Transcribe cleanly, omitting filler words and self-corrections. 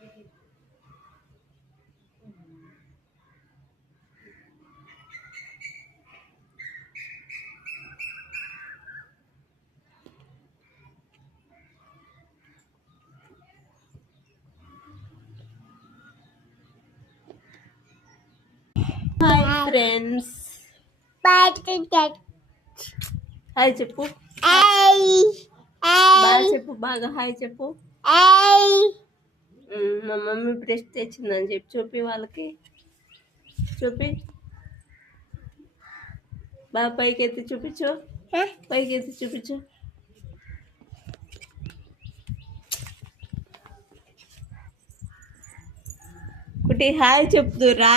Hi friends, hi చెప్పు. బాగా చెప్పు, బాగా హాయ్ చెప్పు. మా మమ్మీ బ్రష్ తెచ్చిందని చెప్పి చూపి వాళ్ళకి, చూపి. బాగా పైకి ఎత్తి చూపించు, పైకి ఎత్తి చూపించు. కుటి హాయ్ చెప్తురా.